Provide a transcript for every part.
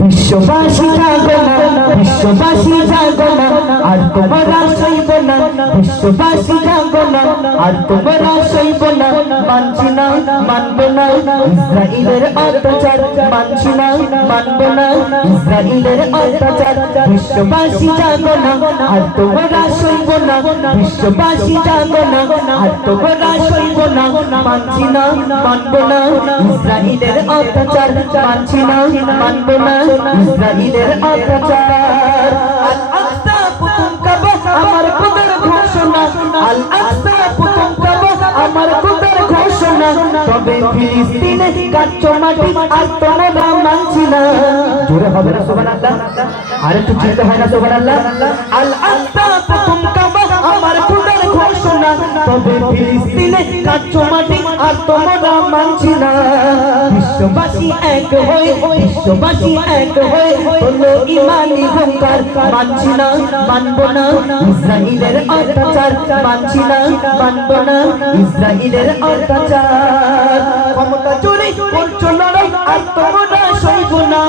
বিশ্ববাসী জাগো না, বিশ্ববাসী জাগো না, আর তোমরা সইব না। বিশ্ববাসী জাগো না, আর তোমরা সইব না। মানছি না, মানব না ইসরাইলের অত্যাচার, মানছি না, মানব না ইসরাইলের অত্যাচার। বিশ্ববাসী জাগো না, আর তোমরা সইব না। বিশ্ববাসী জাগো না, আর তোমরা সইব না। মানছি না, মানব না ইসরাইলের অত্যাচার, মানছি না, মানব না ইসরাইলের অত্যাচার। আল আকসা প্রথম কাবা আমার খোদার ঘোষণা, আল আকসা প্রথম কাবা আমার খোদার ঘোষণা। তবে ফিলিস্তিনে কাচ্চো মাটি আর তোমরা মানছি না। জোরে হবে না সুবহানাল্লাহ? আর একটু চিন্তা হয় না সুবহানাল্লাহ? আল আকসা প্রথম কাবা আমার খোদার ঘোষণা। তবে ফিলিস্তিনে কাচ্চো মাটি আর তোমরা মানছি না। বিশ্ববাসী এক হয়ে, বিশ্ববাসী এক হয়ে হলো ইমানি হুঙ্কার। মানছি না, মানব না ইসরাইলের অত্যাচার, মানছি না, মানব না ইসরাইলের অত্যাচার। ক্ষমতা চুরি করছো লড়াই আর তোমরা সইব না।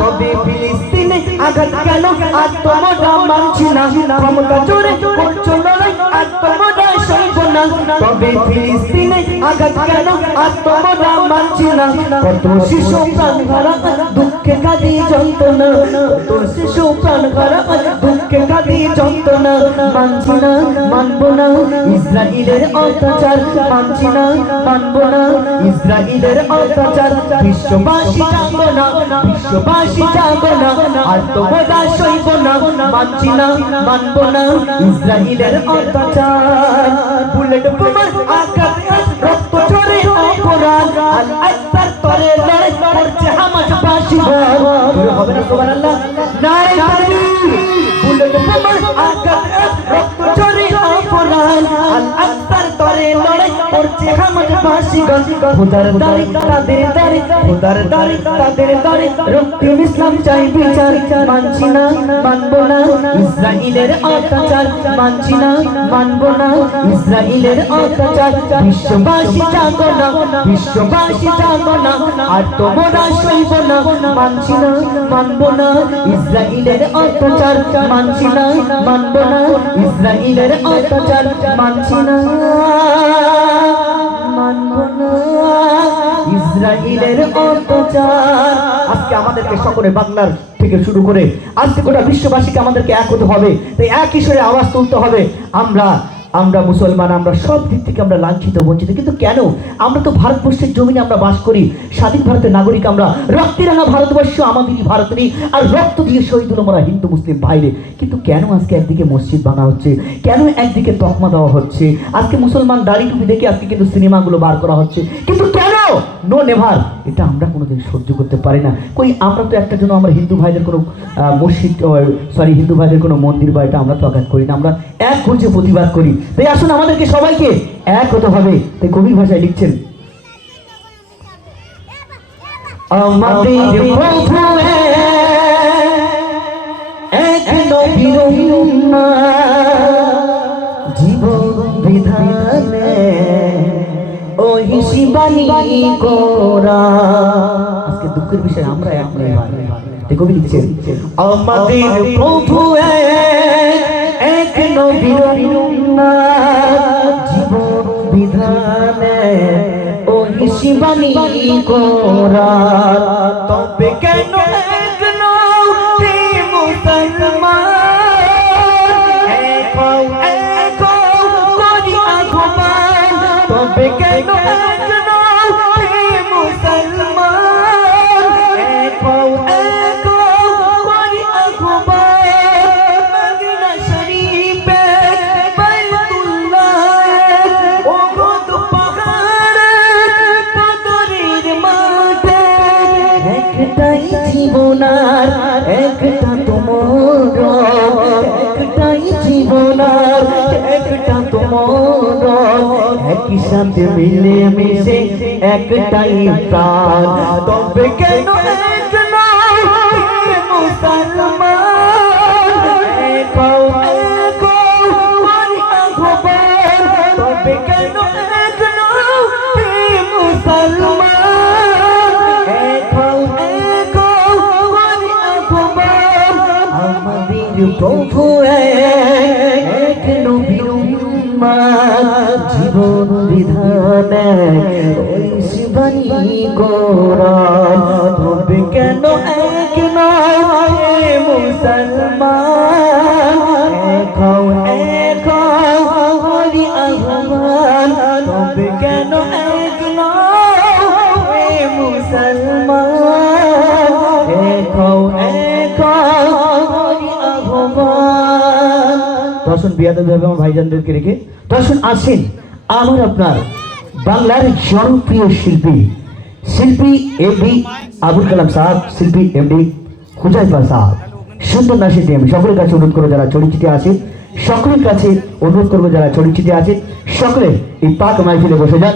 তবে ফিলিস্তিনে আঘাত কেন আর তোমরা মানছি না। ক্ষমতা চুরি করছো লড়াই আর তোমরা সইব না। তবে ফিলিস্তিনে আঘাত কেন আর তোমরা মানছি না। কত শিশু প্রাণ হারা দুঃখে কাঁদি যন্ত্রণা, কত শিশু প্রাণ হারা দুঃখে কাঁদি যন্ত্রণা। মানছি না, মানব না ইসরাইলের অত্যাচার, মানছি না, মানব না ইসরাইলের অত্যাচার। বিশ্ববাসী জাগো না, বিশ্ববাসী জাগো না, আর তোমরা সইব না। মানছি না, মানব না ইসরাইলের অত্যাচার। বুলেট বোমার আঘাত রক্ত ঝরে অপরাধ, আল আকসার তরে লড়াই করছে হামাসবাসী। হবে না সুবহানাল্লাহ? নারে তাকবীর। বুলেট বোমার আঘাত রক্ত ঝরে অপরাধ, আল আকসার তরে লড়াই করছে হামাসবাসী। খোদার দাড়ি তাদের দাড়ি, খোদার দাড়ি তাদের দাড়ি, রক্তিম ইসলাম চাই বিচার। মানছি না, মানব না ইসরাইলের অত্যাচার, মানছি না, মানব না ইসরাইলের অত্যাচার। বিশ্ববাসী জাগো না, বিশ্ববাসী জাগো না, আর তোমরা সইব না। মানছি না, মানব না ইসরাইলের অত্যাচার, মানছি না, মানব না ইসরাইলের অত্যাচার। মানছি না, মানব না ইসরাইলের অত্যাচার। আজকে আমাদেরকে সকলে বাংলার থেকে শুরু করে আজকে গোটা বিশ্ববাসীকে আমাদেরকে এক হতে হবে। তাই এক ঈশ্বরে আওয়াজ তুলতে হবে। আমরা মুসলমান, আমরা সব দিক থেকে আমরা লাঞ্ছিত বঞ্চিত, কিন্তু কেন? আমরা তো ভারতবর্ষের জমিনে আমরা বাস করি, স্বাধীন ভারতের নাগরিক আমরা, রক্তে রাঙা ভারতবর্ষ আমাদেরই, ভারতেরই, আর রক্ত দিয়ে শহীদ হলো আমরা হিন্দু মুসলিম ভাইরে। কিন্তু কেন আজকে একদিকে মসজিদ ভাঙা হচ্ছে, কেন একদিকে তকমা দেওয়া হচ্ছে, আজকে মুসলমান দাড়ি টুপি দেখে আজকে কিন্তু সিনেমাগুলো বার করা হচ্ছে, কিন্তু কেন? No never. এটা আমরা কোনোদিন সহ্য করতে পারি না। কই আমরা তো একটা জন্য আমরা হিন্দু ভাইদের কোনো মসজিদ হিন্দু ভাইদের কোনো মন্দির বা এটা আমরা তো আঘাত করি না, আমরা এক করছে প্রতিবাদ করি। তাই আসুন আমাদেরকে সবাইকে এক হতে হবে। তাই কবির ভাষায় লিখছেন, আমাদের প্রভু এক নবীর উম্মত, জীবন বিধানে ওহি শিবানী কোরআন। আজকে দুঃখের বিষয় আমরা এক নই ভাই। তাই কবি লিখছেন, আমাদের প্রভু এক নবীর উম্মত, জীবন বিধানে ওহি শিবানী কোরআন। তবে কেন এক নও হে মুসলমান, এক হও করি আহ্বান। তবে কেন এক নও হে মুসলমান, এক হও করি আহ্বান। মদিনা শরীফে বাইতুল্লাহ, ওহুদ পাহাড়ে বদরের মাঠে, একটাই জীবনার একটা তোমার, একটাই জীবনার একটা তোমার, একই সাথে মিলে মিশে একটাই প্রাণ। তবে কেন এক নও হে মুসলমান, এক হও করি আহ্বান। তবে কেন এক নও হে মুসলমান, এক হও প্রভু এক নবীর উম্মত জীবন বিধানে ওই শিবানী কোরআন তবে কেন এক নয় মুসলমান এক হরি আহ্বান তবে কেন এক নয় মুসলমান এক হরি আহ্বান। দর্শন বিয়াদব হবে আমার ভাইজানদেরকে রেখে দর্শন আসেন আমার আপনার বাংলার জনপ্রিয় শিল্পী এমডি আবুল কালাম সাহেব, শিল্পী এমডি হুজাইফা সাহেব, সুন্দর নাসির আমি সকলের কাছে অনুরোধ করবো যারা চরিচিতে আছে, সকলের কাছে অনুরোধ করবো যারা চরিচিতে আছে সকলে এই পাক মাহফিলে বসে যান।